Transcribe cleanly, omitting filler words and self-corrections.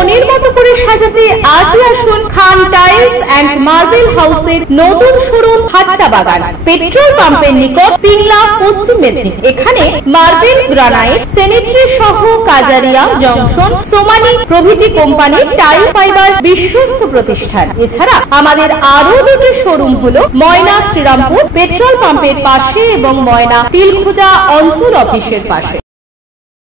মনের মতো করে সাজাতে আজই আসুন খান টাইলস অ্যান্ড মার্বেল হাউসের নতুন শোরুম হাজরা বাগান, পেট্রোল পাম্পের নিকট, পিংলা, পশ্চিম মেদিনীপুর। এখানে মার্বেল, গ্রানাইট, স্যানিটারি সহ কাজারিয়া, জংশন, সোমানি প্রভৃতি কোম্পানির টাইল ফাইবার বিশ্বস্ত প্রতিষ্ঠান। এছাড়া আমাদের আরো দুটি শোরুম হলো ময়না শ্রীরামপুর পেট্রোল পাম্পের পাশে এবং ময়না তিলখুজা অঞ্চল অফিসের পাশে।